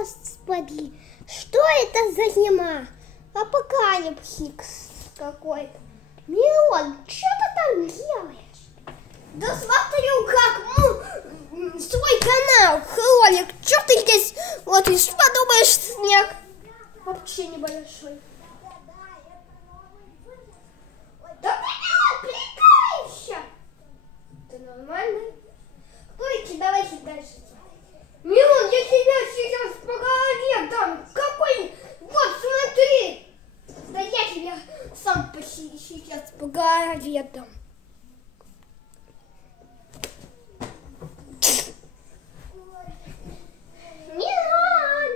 Господи, что это за зима? Апокалипсис какой-то. Мирон, что ты там делаешь? Да смотрю, как свой канал, ролик. Что ты здесь смотришь? Подумаешь, снег вообще небольшой. Да ты не отвлекаешься! Ты нормальный? Стойте, давайте дальше. Мирон, я тебя сейчас по голове дам. Какой? Вот, смотри. Да я тебя сам сейчас по голове дам. Мирон,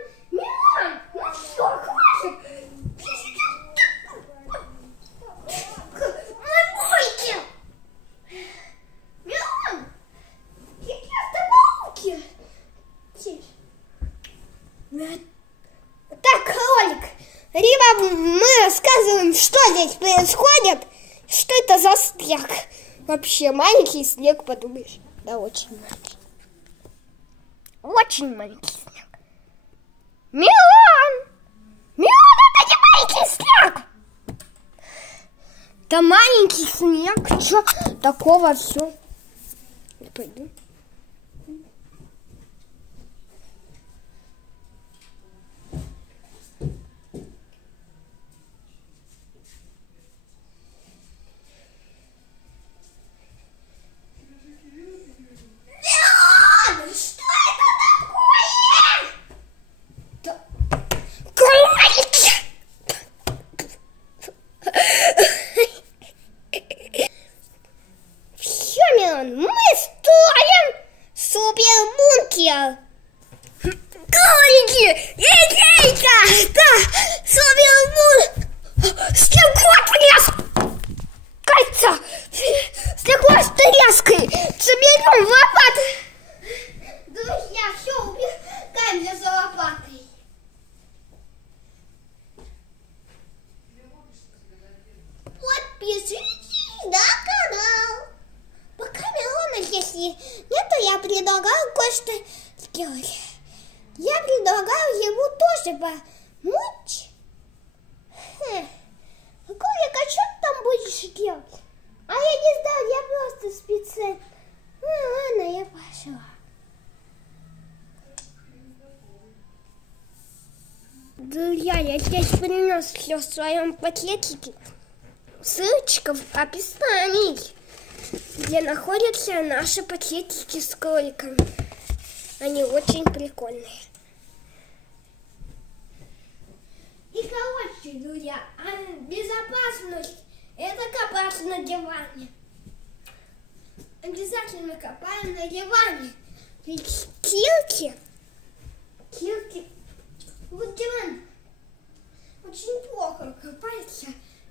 ну все, хватит. Мамойки. Мирон, сейчас-то пауки. Так, ролик. Либо мы рассказываем, что здесь происходит, что это за снег. Вообще маленький снег, подумаешь. Да, очень маленький. Очень маленький снег. Мирон! Мирон, это не маленький снег! Да маленький снег. Чё такого все? Я пойду. Мы строим супербункер. Кролики, идейка, да, супербункер. Снегой треск. Кажется, снегой с треской. Соберем лопаты. Друзья, все, убегаем за лопатой. Подпишитесь на канал. Пока Мирона здесь нет, я предлагаю кое-что сделать. Я предлагаю ему тоже помочь. Колик, а что ты там будешь делать? А я не знаю, я просто специально. Ладно, я пошла. Друзья, я здесь принес все в своем пакетике. Ссылочка в описании, где находятся наши пакетики с кроликами. Они очень прикольные. И короче, друзья, безопасность — это копаться на диване. Обязательно копаем на диване. Ведь килки, вот диван очень плохо копается.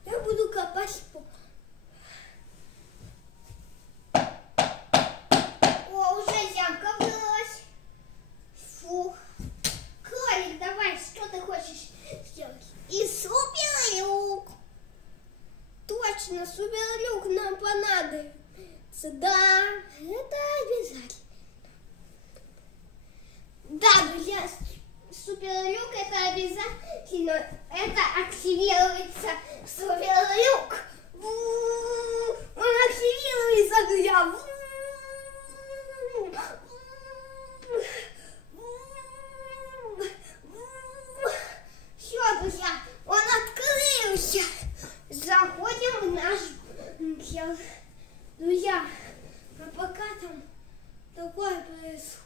Я буду копать по... О, уже ямка вылилась. Фух. Кролик, давай, что ты хочешь сделать? И суперлюк. Точно, суперлюк нам понадобится. Да, это обязательно. Да, друзья, суперлюк — это обязательно. Это активируется суперлюк. Он активируется, друзья. Все, друзья, он открылся. Заходим в наш бункер. Друзья, а пока там такое происходит.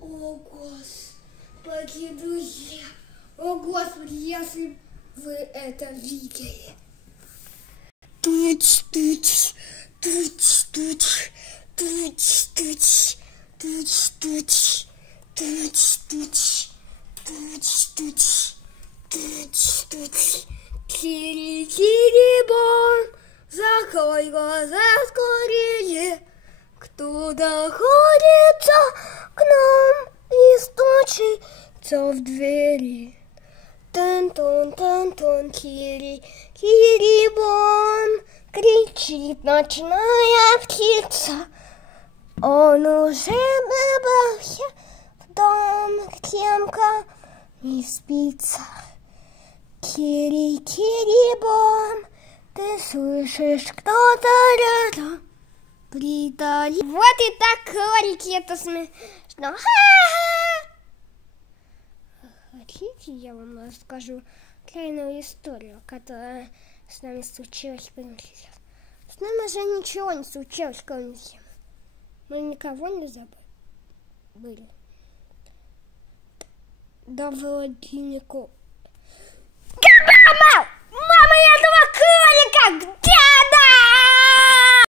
О, Господи, друзья. О, Господи, если вы это видели. Туч, туч, туч, туч, туч, туч, туч, туч, туч, туч, туч, туч, туч, туч. Кири-кири-бон, закрой глаза скорее. Кто доходится к нам и стучится в двери. Тон-тон-тон-тон, кири-кири-бон, кричит ночная птица. Он уже добрался в дом, где не спится. Кири-кири-бом, ты слышишь, кто-то рядом придали. Вот и так кролики, это смешно. Хотите, я вам расскажу тайную историю, которая с нами случилась прямо сейчас. С нами же ничего не случилось, кроме всем. Мы никого не забыли. До холодильника